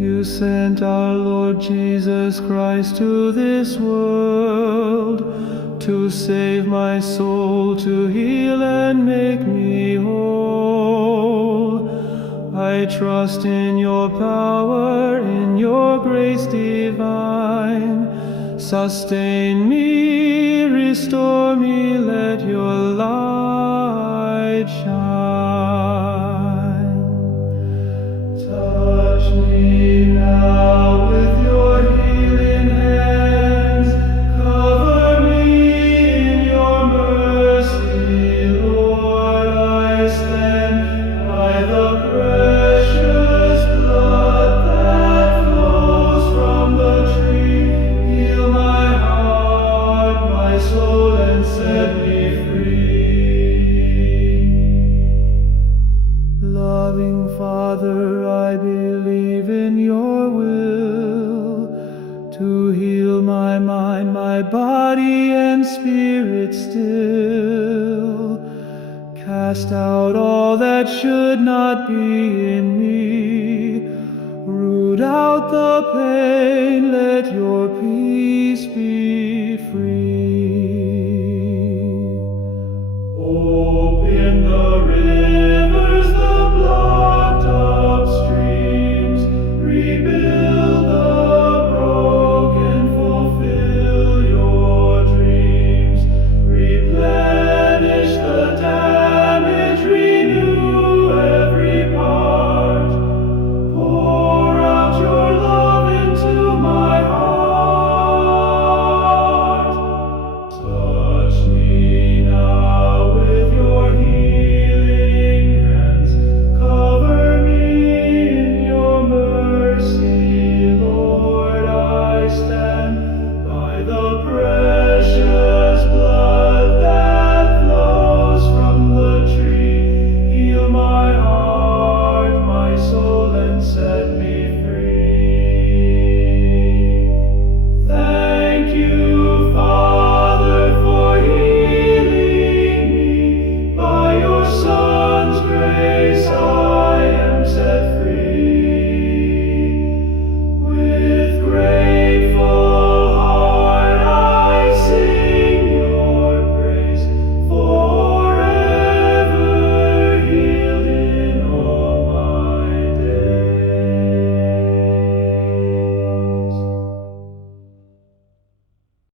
You sent our Lord Jesus Christ to this world to save my soul, to heal and make me whole. I trust in your power, in your grace divine. Sustain me, restore me, let your light shine. Touch me now with your healing hands. Cover me in your mercy, Lord. I stand by the precious blood that flows from the tree. Heal my heart, my soul, and set me free. Loving Father, I believe in your will to heal my mind, my body, and spirit still. Cast out all that should not be in me. Root out the pain, let your peace be